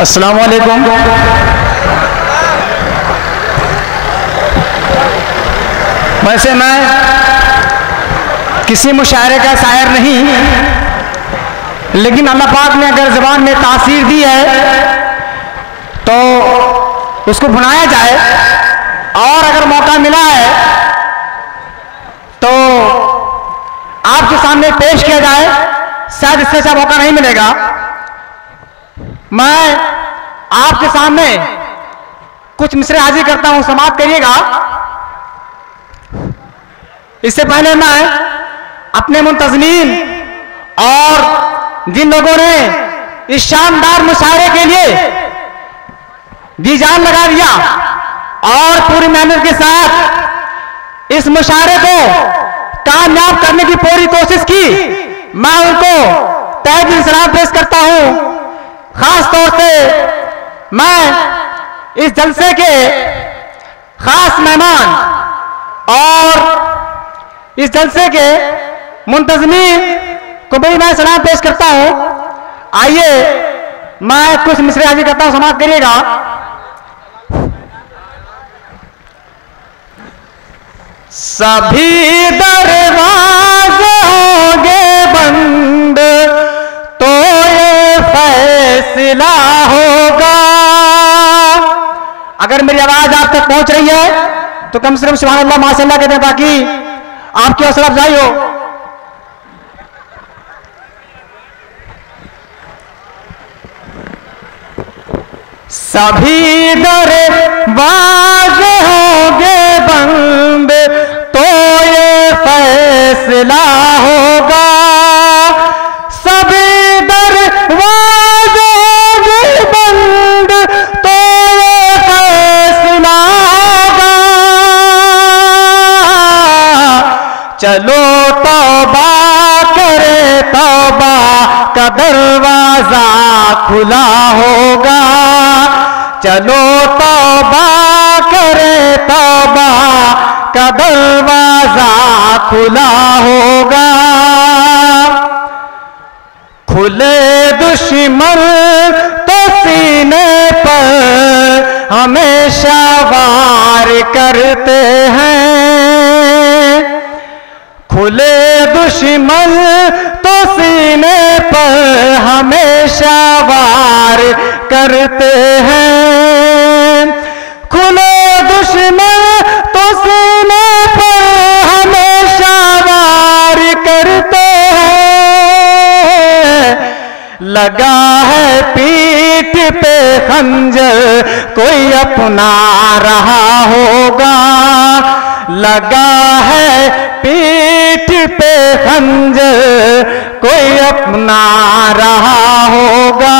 अस्सलाम वालेकुम। वैसे मैं किसी मुशायरे का शायर नहीं, लेकिन अल्लाह पाक ने अगर ज़बान में तासीर दी है तो उसको भुनाया जाए, और अगर मौका मिला है तो आपके सामने पेश किया जाए। शायद इससे अच्छा मौका नहीं मिलेगा। मैं आपके सामने कुछ मिसरे हाजिर करता हूं, समाप्त करिएगा। इससे पहले मैं अपने मुंतज़मीन और जिन लोगों ने इस शानदार मुशायरे के लिए जी जान लगा दिया और पूरी मेहनत के साथ इस मुशायरे को कामयाब करने की पूरी कोशिश की, मैं उनको तहे दिल से सलाम पेश करता हूं। खास तौर से मैं इस जलसे के खास मेहमान और इस जलसे के मुंतज़मीन को भी मैं सलाम पेश करता हूं। आइए मैं कुछ मिसरे हाजिर करता हूं, समाप्त करिएगा। सभी दरवाजे होंगे बंद तो ये फैसला होगा। अगर मेरी आवाज आप तक पहुंच रही है तो कम से कम सुभान अल्लाह माशाअल्लाह कहते हैं, ताकि आपकी हौसला अफजाई हो। सभी दरवाजे होंगे बंद तो ये फैसला होगा। सभी दरवाजे होंगे बंद तो ये फैसला होगा। चलो तौबा करे, तौबा का दरवाजा खुला होगा। चलो तौबा करे, तौबा का दरवाजा खुला होगा। खुले दुश्मन तो सीने पर हमेशा वार करते हैं। खुले दुश्मन तो सीने पर हमेशा वार करते हैं। खुले दुश्मन तो सीने पर हमेशा वार करते हैं। लगा है पीठ पे खंजर कोई अपना रहा होगा। लगा है पीठ पे खंजर कोई अपना रहा होगा।